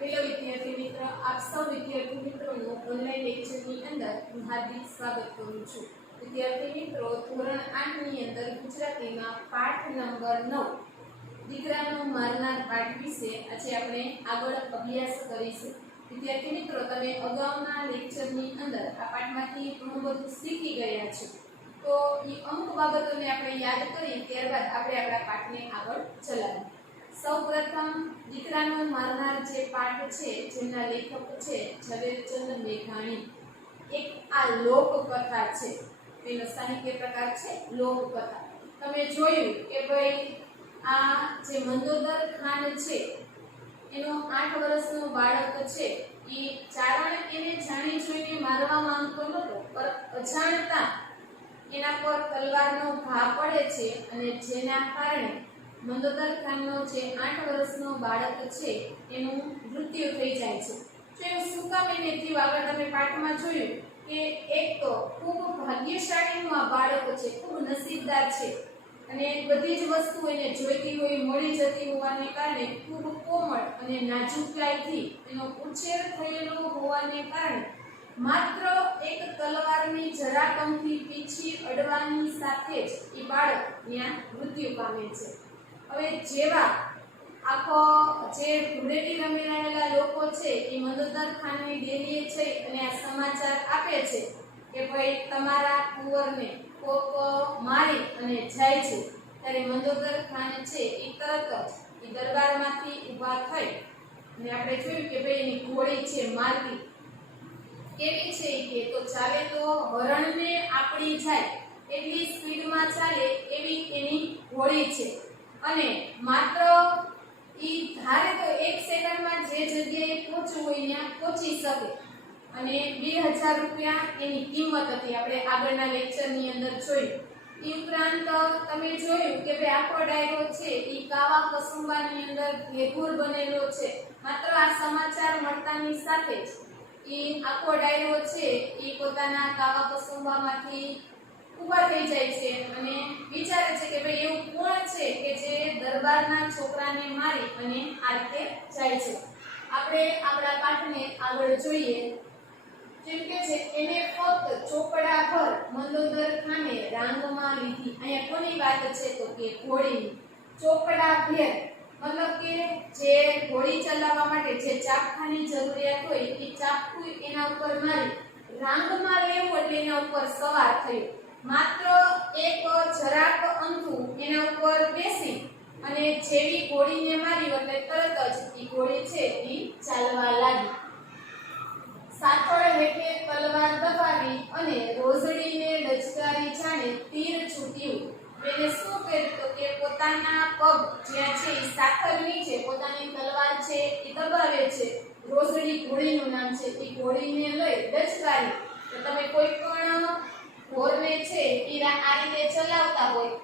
Hello વિદ્યાર્થી મિત્ર, આપ સૌ વિદ્યાર્થી મિત્રોનું ઓનલાઈન લેક્ચરની અંદર હું હાર્દિક સ્વાગત કરું છું. વિદ્યાર્થી મિત્રો, ધોરણ 8 ની અંદર ગુજરાતીમાં પાઠ નંબર 9 દીકરાનો મારનાર પાઠ વિશે આજે આપણે આગળ અભ્યાસ કરીશું. વિદ્યાર્થી મિત્રો, તમે અગાઉના લેક્ચરની અંદર આ પાઠમાંથી ઘણું બધું શીખી ગયા છો. તો એ અમુક બાબતોને આપણે યાદ કરી ત્યારબાદ આપણે આપણા પાઠને આગળ ચલાવીએ. સૌપ્રથમ દીકરાનો મારનાર જે પાઠ છે જેના લેખક છે ઝવેરચંદ મેઘાણી. એક આ લોકકથા છે, તેનો સાહિત્ય પ્રકાર છે લોકકથા. તમે જોયું કે ભાઈ આ જે મંદોદર ખાન છે એનો 8 વર્ષનો બાળક છે, એ ચારણ એને જાણી જોઈને મારવા માંગતો નહોતો, પણ અજાણતા એના પર તલવારનો ઘા પડે છે અને જેના કારણે મંદોદર ખાનનો જે 8 વર્ષનો બાળક છે એનું મૃત્યુ થઈ જાય છે. તો એવું શું કામ એને થયું? આગળ તમે પાઠમાં જોયું કે એક તો ખૂબ ભાગ્યશાળીનું આ બાળક છે, ખૂબ નસીબદાર છે અને બધી જ વસ્તુ એને જોઈતી હોય મળી જતી હોવાને કારણે ખૂબ કોમળ અને નાજુકાઈથી એનો ઉછેર થયેલો હોવાને કારણે માત્ર એક તલવારની જરાકમથી પીછી અડવાની સાથે જ એ બાળક ત્યાં મૃત્યુ પામે છે. હવે જેવા આખો જે ધૂળેટી રમી રહેલા લોકો છે એ મંદોદર ખાનની ડેરીએ જઈ અને આ સમાચાર આપે છે કે ભાઈ તમારા કુંવરને કોક મારી અને જાય છે. ત્યારે મંદોદર ખાન છે એ તરત જ એ દરબારમાંથી ઊભા થઈ અને આપણે જોયું કે ભાઈ એની ઘોડી છે માલવી કેવી છે કે તો ચાલે તો હરણને આપણી જાય એટલી સ્પીડમાં ચાલે એવી એની ઘોડી છે અને માત્ર ઈ ધારે તો 1 સેકન્ડમાં જે જગ્યાએ પહોંચવું હોય ત્યાં પહોંચી શકે અને 2000 રૂપિયા એની કિંમત હતી. આપણે આગળના લેક્ચરની અંદર જોયું. એ ઉપરાંત તમે જોયું કે ભાઈ આખો ડાયરો છે એ કાવા કસુંબાની અંદર ભેગુર બનેલો છે. માત્ર આ સમાચાર મળતાની સાથે જ એ આખો ડાયરો છે એ પોતાના કાવા કસુંબામાંથી ઊભા થઈ જાય છે અને વિચારે છે કે ભાઈ એવું કોણ છે કે જે દરબારના છોકરાને મારી અને આ રીતે જાય છે. આપણે આપણા પાઠને આગળ જોઈએ. જેમ કે છે એને ફક્ત ચોપડા પર મંદોદર ખાને રાંગમાં લીધી. અહીંયા કોની વાત છે તો કે ઘોડીની. ચોપડા ભેર મતલબ કે જે ઘોડી ચલાવવા માટે જે ચાપખાની જરૂરિયાત હોય એ ચાપખું એના ઉપર મારી રાંગમાં લેવું એટલે એના ઉપર સવાર થયું. માત્ર એક જરાક અંધું એના ઉપર બેસી અને જેવી ઘોડીને મારી એટલે તરત જ એ ઘોડી છે એ ચાલવા લાગી. સાથળ હેઠે તલવાર દબાવી અને રોઝડીને ડચકારી જાણે તીર છૂટ્યું. એને શું કર્યું તો કે પોતાના પગ જ્યાં છે એ સાથળની છે પોતાની તલવાર છે એ દબાવે છે. રોઝડી ઘોડીનું નામ છે. એ ઘોડીને લઈ ડચકારી. તો તમે કોઈ પણ ઘોડને છે એ આ રીતે ચલાવતા હોય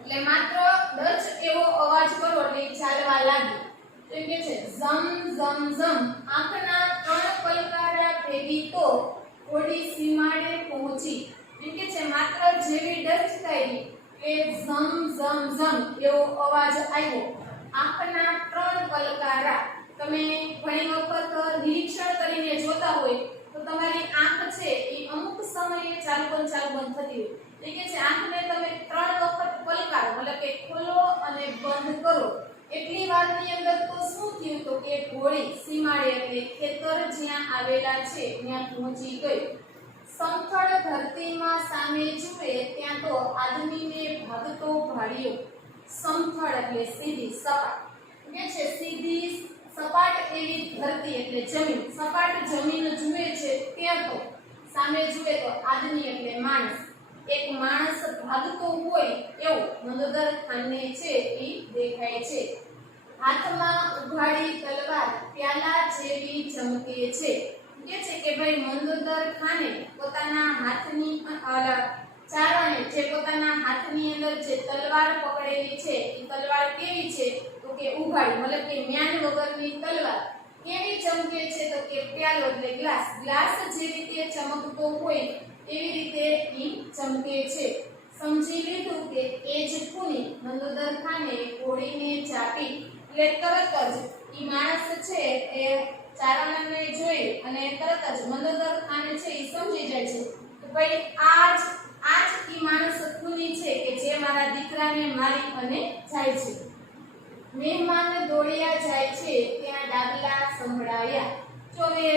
એટલે માત્ર ડચ એવો અવાજ કરો એટલે ચાલવા લાગી. એમ કે છે ઝમ ઝમ ઝમ આંખના 3 પલકારા ભેગી તો ઘોડી સીમાડે પહોંચી. એમ કે છે માત્ર જેવી ડચ કરી કે ઝમ ઝમ ઝમ એવો અવાજ આવ્યો. આંખના 3 પલકારા. તમે ઘણી વખત નિરીક્ષણ કરીને જોતા હોય તો તમારી આંખ છે એ અમુક સમયે ચાલુ બંધ થતી હોય. એટલે કે છે આંખને તમે 3 વખત પલકારો મતલબ કે ખોલો અને બંધ કરો એટલી વારની અંદર તો શું થયું તો કે ઘોડી સીમાડે એટલે ખેતર જ્યાં આવેલા છે ત્યાં પહોંચી ગઈ. સમથળ ધરતીમાં સામે જુએ ત્યાં તો આદમીને ભાગતો ભાળ્યો. સમથળ એટલે સીધી સપાટ કે છે સીધી સપાટ એવી ધરતી એટલે જમીન. સપાટ જમીન જુએ છે ત્યાં તો સામે જુએ તો આદમી એટલે માણસ. એક માણસ ભાગતો હોય એવું મંદોદર ખાનને છે એ દેખાય છે. હાથમાં ઉઘાડી તલવાર પ્યાલા જેવી ચમકે છે. કે છે કે ભાઈ મંદોદર ખાને પોતાના હાથની ચારણે જે પોતાના હાથની અંદર જે તલવાર પકડેલી છે એ તલવાર કેવી છે તો કે ઉઘાડી મતલબ કે મ્યાન વગરની તલવાર. કેવી ચમકે છે તો કે પ્યાલો એટલે ગ્લાસ. ગ્લાસ જે રીતે ચમકતો હોય એવી રીતે ઈ ચમકે છે. સમજી લીધું કે એ જ ખૂની મંદોદર ખાને ઘોડીને ચાપી એટલે તરત જ ઈ માણસ છે એ ચારણને જોઈ અને તરત જ મંદોદર ખાને છે એ સમજી જાય છે કે ભાઈ આજ ઈ માણસ ખૂની છે કે જે મારા દીકરાને મારી અને જાય છે. મહેમાન દોડ્યા જાય છે ત્યાં ડાગલા સંભળાયા. જો એ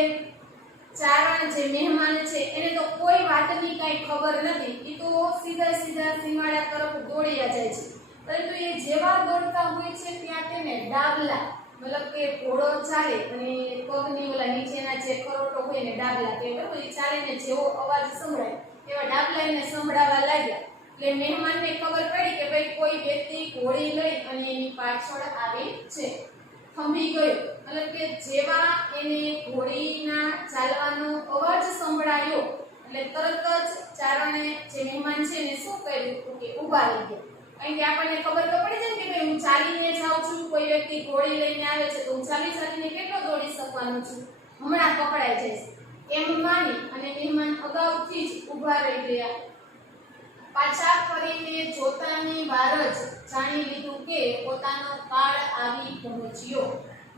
ચારણ જે મહેમાન છે એને તો કોઈ વાતની કઈ ખબર નથી, એ તો સીધા સીમાડા તરફ દોડ્યા જાય છે. પરંતુ એ જેવા દોડતા હોય છે ત્યાં તેને ડાગલા મતલબ કે ઘોડો ચાલે અને પગની ઓલા નીચેના જે ખરોટો હોય ને ડાગલા કે બરાબર એ ચાલીને જેવો અવાજ સંભળાય એવા ડાગલા એને સંભળાવા લાગ્યા. એટલે મહેમાનને ખબર પડી કે ભાઈ કોઈ વ્યક્તિ ઘોડી લઈ અને એની પાછળ આવી છે. થંભી ગયો મતલબ કે જેવા એને ઘોડીના ચાલવાનો અવાજ સંભળાયો એટલે તરત જ ચારણે જે મહેમાન છે એને શું કર્યું કે ઊભા રહી ગયા. કારણ કે આપણને ખબર તો પડી જાય કે ભાઈ હું ચાલીને જાઉં છું, કોઈ વ્યક્તિ ઘોડી લઈને આવે છે તો હું ચાલીને કેટલો દોડી શકવાનો છું, હમણાં પકડાઈ જઈશ એમ માની અને મહેમાન અગાઉથી જ ઊભા રહી ગયા. પાછા ફરીને જોતાની વાર જ જાણી લીધું કે પોતાનો કાળ આવી પહોંચ્યો.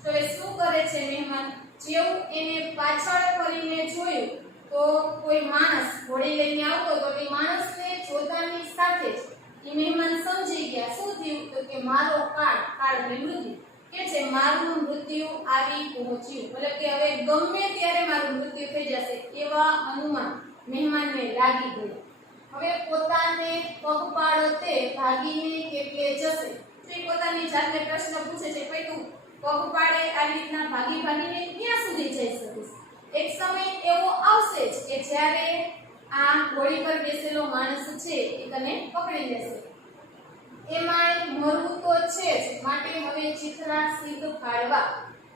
તો એ શું કરે છે મહેમાન, જેવું એને પાછળ ફરીને જોયું તો કોઈ માણસ ઘોડી લઈને આવતો તો એ માણસને જોતાની સાથે જ એ મહેમાન સમજી ગયા શું થયું તો કે મારો કાળ એટલે મૃત્યુ કે છે મારું મૃત્યુ આવી પહોંચ્યું. મતલબ કે હવે ગમે ત્યારે મારું મૃત્યુ થઈ જશે એવા અનુમાન મહેમાનને લાગી ગયું. હવે પોતાને પગપાળો તે ભાગીને કેટલે જશે. તો એ પોતાની જાતને પ્રશ્ન પૂછે છે ભાઈ તું પગપાળે આવી રીતના ભાગીને ક્યાં સુધી જઈ શકીશ? એક સમય એવો આવશે જ કે જ્યારે આ ઘોડી પર બેસેલો માણસ છે એ તને પકડી લેશે. એમાં મરવું તો છે જ, માટે હવે ચિત્રા સિદ્ધ ફાળવા.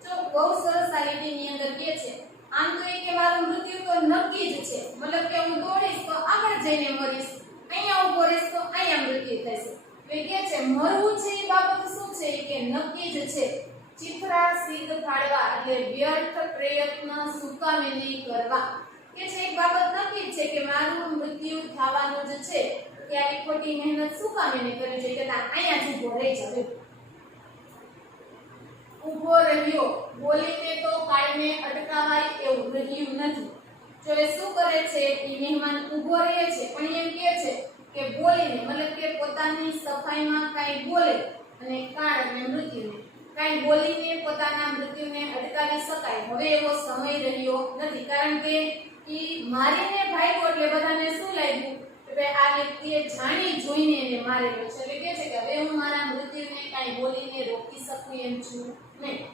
જો બહુ સરસ આ લીટીની અંદર કહે છે આમ તો એ કે મારું મૃત્યુ તો નક્કી જ છે, મતલબ કે હું દોડીશ તો આગળ જઈને મરીશ, અહીંયા ઉભો રહીશ તો અહીંયા મૃત્યુ થશે. તો એ કહે છે મરવું છે એ બાબત શું છે કે નક્કી જ છે. ચિત્રા સિદ્ધ ફાળવા એટલે વ્યર્થ પ્રયત્ન સુકામે નહીં કરવા. કે છે એક બાબત નક્કી છે કે મારું મૃત્યુ થવાનું જ છે, કે આવી ખોટી મહેનત સુકામે નહીં કરવી જોઈએ, કે અહીંયા જ ઉભો રહી જાવ. ઉભો રહ્યો બોલીને તો કાળને અટકાવાય એવું રહ્યું નથી. જો એ શું કરે છે એ મહેમાન ઉભો રહે છે પણ એમ કહે છે કે બોલીને મતલબ કે પોતાની સફાઈમાં કાંઈ બોલે અને કાળ અને મૃત્યુને કાંઈ બોલીને પોતાના મૃત્યુને અટકાવી શકાય હવે એવો સમય રહ્યો નથી. કારણ કે ઈ મારીને ભાગ્યો એટલે બધાને શું લાગ્યું કે ભાઈ આ વ્યક્તિએ જાણી જોઈને એને મારેલો છે. એટલે કહે છે કે હવે હું મારા મૃત્યુને કાંઈ બોલીને રોકી શકું એમ છું નહીં.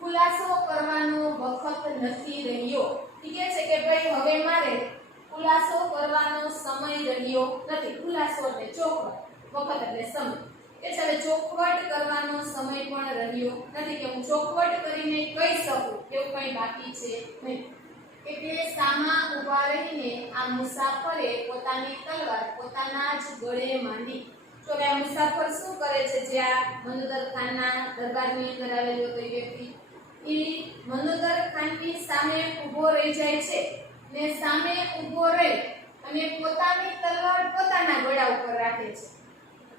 ખુલાસો કરવાનો વખત નથી રહ્યો. એ કહે છે કે ભાઈ હવે મારે ખુલાસો કરવાનો સમય રહ્યો નથી. ખુલાસો એટલે ચોખવટ, વખત એટલે સમય. કે છે હવે ચોખવટ કરવાનો સમય પણ રહ્યો નથી કે હું ચોખવટ કરીને કહી શકું એવું કંઈ બાકી છે નહીં. એટલે સામા ઊભા રહીને આ મુસાફરે પોતાની તલવાર પોતાના જ ગળે માંડી. તો આ મુસાફર શું કરે છે, જે આ મંદોદર ખાનના દરબારની અંદર આવેલો હતો વ્યક્તિ એ મંદોદર ખાનની સામે ઊભો રહી જાય છે ને સામે ઊભો રહી અને પોતાની તલવાર પોતાના ગળા ઉપર રાખે છે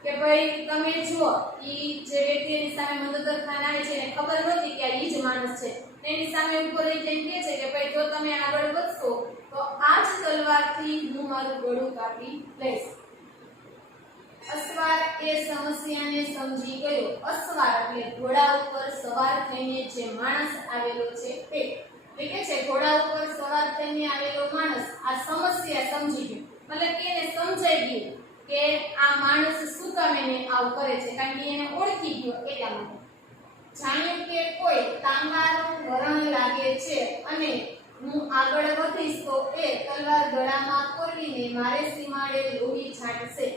કે ભાઈ તમે જુઓ ઈ જે વ્યક્તિની સામે મંદોદર ખાન આવે છે એને ખબર નહોતી કે આ ઈ જ માણસ છે. એની સામે ઊભો રહી જઈને કહે છે કે ભાઈ જો તમે આગળ વધશો તો આ જ તલવારથી હું મારું ગળું કાપી લઈશ. અસવાર એ સમસ્યાને સમજી ગયો. અસવાર એટલે ઘોડા ઉપર સવાર થઈને જે માણસ આવેલો છે તે કે છે ઘોડા ઉપર સવાર થઈને આવેલો માણસ આ સમસ્યા સમજી ગયો. મતલબ કે એને સમજાઈ ગયું કે આ માણસ શું કામ એને આવું કરે છે, કારણ કે એને ઓળખી ગયો એટલા માટે. જાણ્યું કે કોઈ તાંબાનું વરણ લાગે છે અને હું આગળ વધીશ તો એ તલવાર ગળામાં કોરવીને મારે સીમાડે લોહી છાંટશે.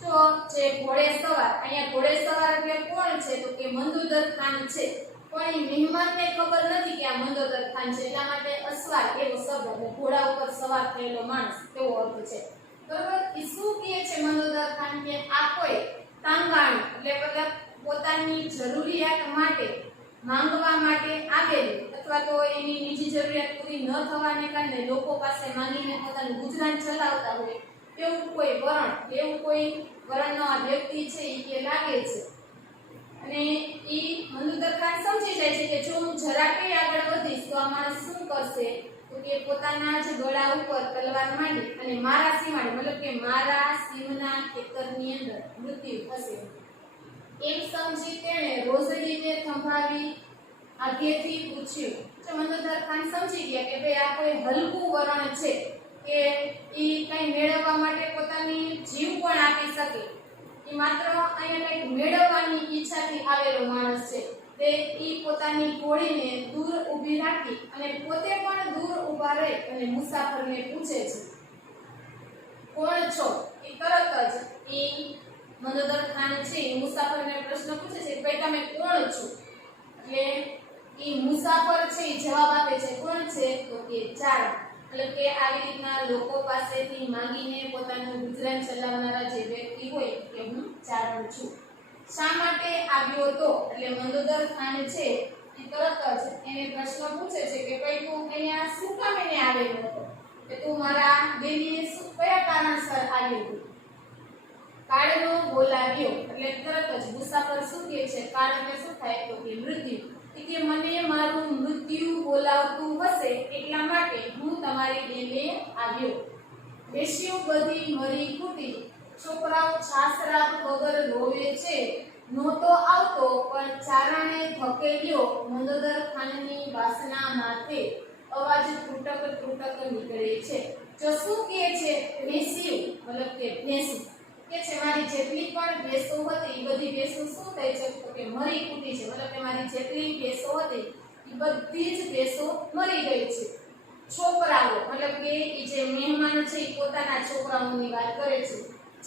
જો જે ઘોડેસવાર, અહીંયા ઘોડેસવાર એટલે કોણ છે તો કે મંદોદર ખાન છે. પણ એ મહેમાનને ખબર નથી કે આ મંદોદર ખાન છે, એટલા માટે અસવાર એવો શબ્દ એટલે ઘોડા ઉપર સવાર થયેલો માણસ એવો અર્થ છે. બરોબર. એ શું કહે છે મંદોદર ખાન કે આ કોઈ તાંગાણ એટલે મતલબ પોતાની જરૂરિયાત માટે માંગવા માટે આવેલું અથવા તો એની બીજી જરૂરિયાત પૂરી ન થવાને કારણે લોકો પાસે માંગીને પોતાનું ગુજરાન ચલાવતા હોય એવું કોઈ વરણનો આ વ્યક્તિ છે એ કે લાગે છે. અને એ મંદોદર ખાન સમજી થશે? તો કે પોતાના જ ગળા ઉપર તલવાર માંડી અને મારા સીમાડે મતલબ કે મારા સીમના ખેતરની અંદર મૃત્યુ થશે. એમ સમજી તેણે રોઝડીને થંભાવી આગેથી પૂછ્યું. તો મંદોદર ખાન સમજી ગયા કે ભાઈ આ કોઈ હલકું વરણ છે કે ઈ કઈ મેળવવા માટે પોતાની જીવ પણ આપી શકે. ઈ માત્ર અહીંયા કઈ મેળવવાની ઈચ્છાથી આવેલો માણસ છે. તે ઈ પોતાની ઘોડીને દૂર ઊભી રાખી અને પોતે પણ દૂર ઊભા રહી અને મુસાફરને પૂછે છે, કોણ છો? ઈ તરત જ ઈ મંદોદર ખાન છે મુસાફરને પ્રશ્ન પૂછે છે, ભાઈ તમે કોણ છો? એટલે ઈ મુસાફર છે ઈ જવાબ આપે છે, કોણ છે? તો કે ચારણ. એટલે કે આવી રીતના લોકો પાસેથી માંગીને પોતાનું ગુજરાન ચલાવનારા જે વ્યક્તિ હોય કે હું ચારણ છું. શા માટે આવ્યો તો? એટલે મંદોદર ખાન છે એ તરત જ એને પ્રશ્ન પૂછે છે કે ભાઈ તું અહીંયા શું કામ એને આવેલો હતો? કે તું મારા દેવીએ શું કયા કારણસર આવ્યો હતો? કાળનો બોલાવ્યો. એટલે તરત જ મુસાફર શું કહે છે? કાળ એટલે શું થાય? તો કે મૃત્યુ. કે મને મારું મૃત્યુ બોલાવતું હશે એટલા માટે હું તમારી દેવે આવ્યો. વેશ્યો બધી મરી ખૂટી, છોકરાઓ છાસરાબ વગર રોવે છે. નહોતો આવતો પણ ચારણે ધકેલ્યો મંદોદર ખાનની વાસના માથે. અવાજ તૂટક તૂટક નીકળે છે. જો શું કહે છે? વેશ્યું મતલબ કે ભેંસું કે છે મારી જેટલી પણ ભેંસો હતી એ બધી ભેંસો શું થઈ છે? તો કે મરી ખૂટી છે. મતલબ કે મારી જેટલી ભેંસો હતી એ બધી જ ભેંસો મરી ગઈ છે. છોકરાઓ મતલબ કે એ જે મહેમાન છે એ પોતાના છોકરાઓની વાત કરે છે.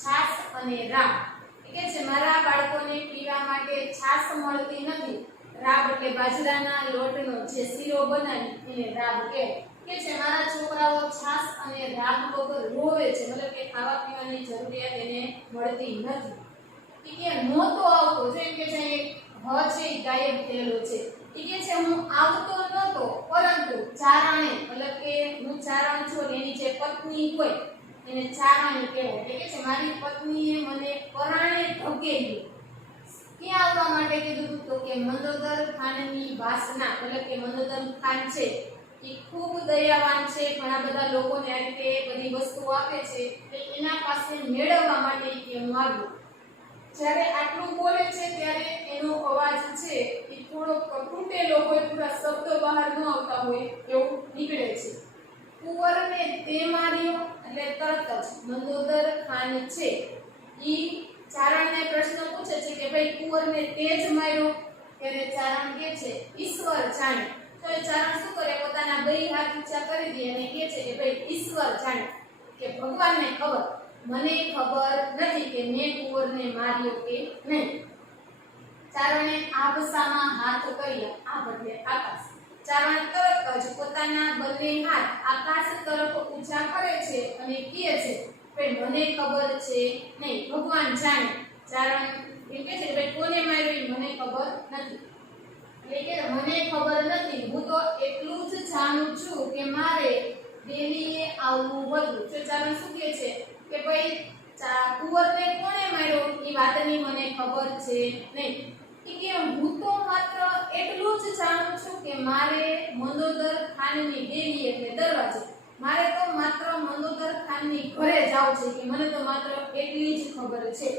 છાસ અને રાબ કે છે મારા બાળકોને પીવા માટે છાસ મળતી નથી. રાબ એટલે બાજરાના લોટનો જે શીરો બનાવી એને રાબ કહેવાય. કે છે મારા છોકરાઓ છાસ અને રાબ વગર રોવે છે. મતલબ કે ખાવા પીવાની જરૂરિયાત એને મળતી નથી. કે નહોતો આવતો જો એમ કે છે હ છે ગાયબ થયેલો છે. કે છે હું આવતો નહોતો પરંતુ ચારણે મતલબ કે હું ચારણ છું એની જે પત્ની હોય એને ચારણી કહેવાય. એટલે કે છે મારી પત્નીએ મને પરાણે ધકેલ્યો. ક્યાં આવવા માટે કીધું? તો કે મંદોદર ખાનની વાસના. મતલબ કે મંદોદર ખાન છે એ ખૂબ દયાવાન છે. ઘણા બધા લોકોને આ રીતે બધી વસ્તુઓ આપે છે. એના પાસે મેળવવા માટે કે હું આવ્યો. જ્યારે આટલું બોલે છે ત્યારે એનો અવાજ છે એ થોડો તૂટેલો હોય, પૂરા શબ્દો બહાર ન આવતા હોય એવું નીકળે છે. કુંવરને તે માર્યો. એટલે તરત જ મંદોદર ખાન છે ઈ ચારણને પ્રશ્ન પૂછે છે કે ભાઈ કુંવરને તે જ માર્યો? ત્યારે ચારણ કહે છે ઈશ્વર જાણે. તો એ ચારણ શું કરે? પોતાના બે હાથ ઊંચા કરી દે અને કહે છે કે ભાઈ ઈશ્વર જાણે, કે ભગવાનને ખબર, મને ખબર નથી કે મેં કુંવરને માર્યો કે નહીં. ચારણે આબસામાં હાથ કર્યા. આબ એટલે આકાશ. ચારણ તરત જ પોતાના બંને હાથ આકાશ તરફ ઊંચા કરે છે અને કહે છે ભાઈ મને ખબર છે નહીં, ભગવાન જાણે. ચારણ એમ કહે છે કે ભાઈ કોને માર્યો મને ખબર નથી. એટલે કે મને ખબર નથી, હું તો એટલું જ જાણું છું કે મારે દેવીએ આવવું હતું. તો ચારણ શું કહે છે કે ભાઈ કુંવરને કોણે માર્યો એ વાતની મને ખબર છે નહીં. કે હું તો માત્ર એટલું જ જાણું છું કે મારે મંદોદર ખાનની દેવી એટલે દરવાજે મારે તો માત્ર મંદોદર ખાનની ઘરે જાવ છે. કે મને તો માત્ર એટલી જ ખબર છે.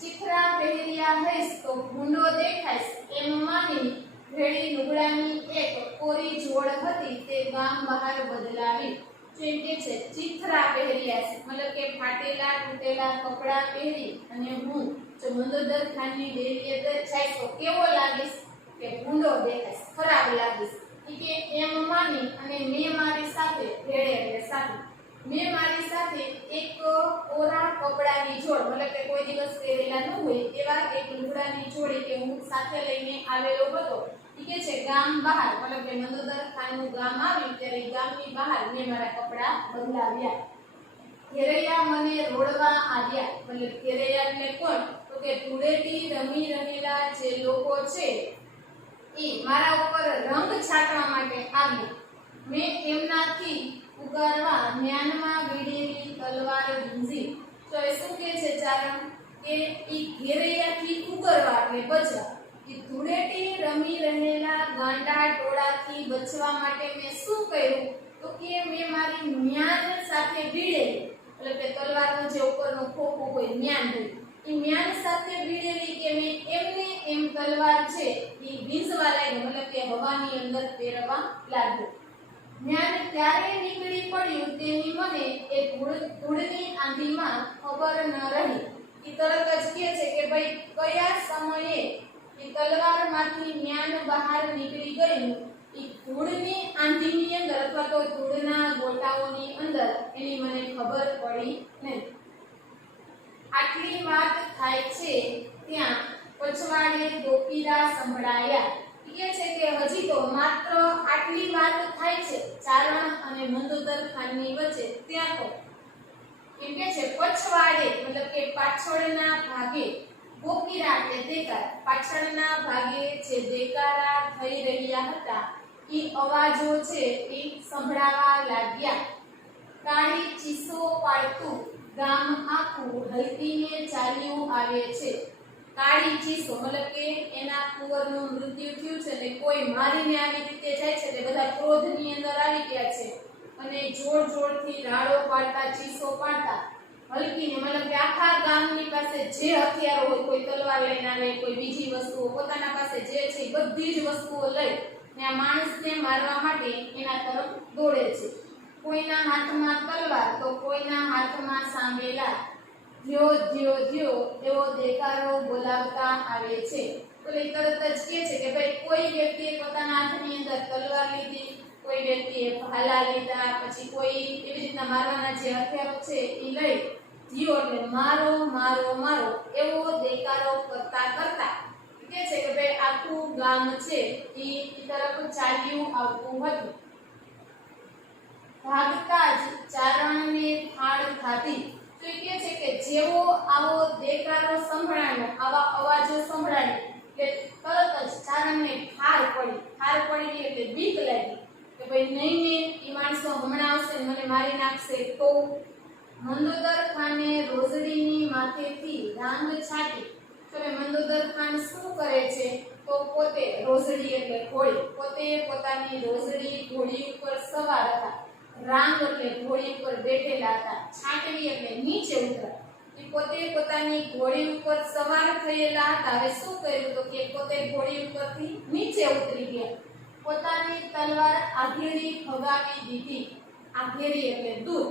ચિત્રા પહેર્યા હઈશ તો ભૂંડો દેખાઈશ એમ માની ભેડી લુગડાની એક કોરી જોડ હતી તે ગામ બહાર બદલાવી. જેમ કે છે ચિત્રા પહેર્યા છે મતલબ કે ફાટેલા તૂટેલા કપડા પહેરી અને હું જો મંદોદર ખાનની દેવીએ જઈશ તો કેવો લાગીશ? કે ભૂંડો દેખાઈશ, ખરાબ લાગીશ. કે એમ માની અને મેં મારી સાથે ભેડે એટલે સાથે મેં મારી સાથે એક કોરા કપડાની જોડ મતલબ કે કોઈ દિવસ પહેરેલા ન હોય એવા એક લુગડાની જોડી કે હું સાથે લઈને આવેલો હતો. કે છે ગામ બહાર મતલબ કે મંદોદર ખાનનું ગામ આવ્યું ત્યારે ગામની બહાર મેં મારા કપડા બદલાવ્યા. ઘેરૈયા મને રોડવા આવ્યા. મતલબ ઘેરૈયા એટલે કોણ? તો કે ધૂળેટી રમી રહેલા જે લોકો છે એ મારા ઉપર રંગ છાંટવા માટે આવ્યા. મેં એમનાથી ઉગારવા જ્ઞાનમાં વીડેલી તલવાર વીંઝી. તો એ શું કહે છે ચારણ? કે ઈ ઘેરૈયાથી ઉગરવા એટલે બચવા. કે ધૂળેટી રમી રહેલા ગાંડા ટોળાથી બચવા માટે મેં શું કર્યું તો કે મેં મારી મ્યાન સાથે ભીડેલી, એટલે કે તલવારનો જે ઉપરનો ખોખો હોય મ્યાન હોય એ મ્યાન સાથે ભીડેલી કે મેં એમને એમ તલવાર છે એ વીંઝવા લાગ્યો, મતલબ કે હવાની અંદર ફેરવા લાગ્યો. જ્ઞાન ત્યારે નીકળી પડ્યું તેની મને એ ધૂળની આંધીમાં ખબર ન રહી. એ તરત જ કહે છે કે ભાઈ કયા સમયે એ તલવારમાંથી જ્ઞાન બહાર નીકળી ગયું એ ધૂળની આંધીની અંદર અથવા તો ધૂળના ગોટાઓની અંદર એની મને ખબર પડી નહીં. આટલી વાત થાય છે ત્યાં પછવાડે દોપીરા સંભળાયા. કહે છે કે હજી તો માત્ર આટલી વાત થાય છે ચારણ અને મંદોદર ખાનની વચ્ચે, ત્યાં તો એમ કે છે પછવાડે મતલબ કે પાછળના ભાગે ગોપીરા એટલે દેકાર, પાછળના ભાગે જે દેકારા થઈ રહ્યા હતા એ અવાજો છે એ સંભળાવા લાગ્યા. કાળી ચીસો પાડતું ગામ આખું હલતીને ચાલ્યું આવે છે. કાળી ચીસો મતલબ કે એના કુંવરનું મૃત્યુ થયું છે ને કોઈ મારીને આવી રીતે જાય છે એટલે બધા ક્રોધની અંદર આવી ગયા છે અને જોર જોરથી રાડો પાડતા ચીસો પાડતા હલકીને મતલબ કે આખા ગામની પાસે જે હથિયારો હોય, કોઈ તલવાર લઈને આવે, કોઈ બીજી વસ્તુઓ, પોતાના પાસે જે છે બધી જ વસ્તુઓ લઈ ને આ માણસને મારવા માટે એના તરફ દોડે છે. કોઈના હાથમાં તલવાર તો કોઈના હાથમાં સાંભેલા. ધ્યો ધ્યો ધ્યો એવો દેકારો બોલાવતા આવે છે. તો એ તરત જ કહે છે કે ભાઈ કોઈ વ્યક્તિએ પોતાના હાથની અંદર તલવાર લીધી, કોઈ વ્યક્તિએ ભાલા લીધા, પછી કોઈ એવી રીતના મારવાના જે હથિયારો છે એ લઈ ધ્યો એટલે મારો મારો મારો એવો દેકારો કરતા કરતા કહે છે કે ભાઈ આખું ગામ છે એ તરફ ચાલ્યું આવતું હતું. ભાગતા જ ચારણને થાળ ખાધી. તો એ કહે છે કે જેવો આવો દેકારો સંભળાયો, આવા અવાજો સંભળાય કે તરત જ ચારણને ઠાર પડી. ઠાર પડી એટલે બીક લાગી કે ભાઈ નહીં એ માણસો હમણાં આવશે મને મારી નાખશે. તો મંદોદર ખાને રોઝડીની માથેથી રાંગ છાટી. હવે મંદોદર ખાન શું કરે છે તો પોતે રોઝડી એટલે ઘોડી, પોતે પોતાની રોઝડી ઘોડી ઉપર સવાર હતા, રાંગ એટલે ઘોડી ઉપર બેઠેલા હતા, છાટવી એટલે નીચે ઉતરા. એ પોતે પોતાની ઘોડી ઉપર સવાર થયેલા હતા. હવે શું કર્યું તો કે પોતે ઘોડી ઉપરથી નીચે ઉતરી ગયા. પોતાની તલવાર આઘેરી ફગાવી દીધી. આઘેરી એટલે દૂર.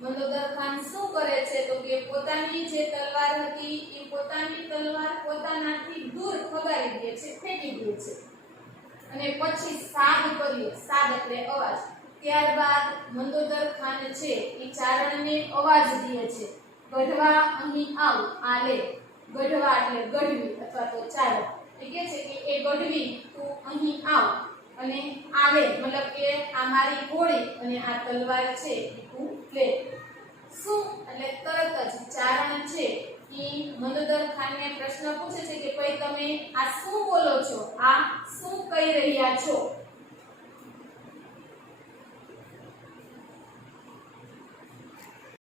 મંદોદર ખાન શું કરે છે તો કે પોતાની જે તલવાર હતી એ પોતાની તલવાર પોતાનાથી દૂર ફગાવી દે છે, ફેંકી દે છે. અને પછી સાદ કર્યો. સાદ એટલે અવાજ. ત્યારબાદ મંદોદર ખાન છે એ ચારણને અવાજ દે છે, ગઢવા અહીં આવ. આલે ગઢવા એટલે ગઢવી અથવા તો ચારણ. એ કહે છે કે એ ગઢવી તું અહીં આવ અને આવે મતલબ કે આ મારી ઘોડી અને આ તલવાર છે એ તું લે. શું એટલે તરત જ ચારણ છે એ મંદોદર ખાનને પ્રશ્ન પૂછે છે કે ભાઈ તમે આ શું બોલો છો, આ શું કહી રહ્યા છો?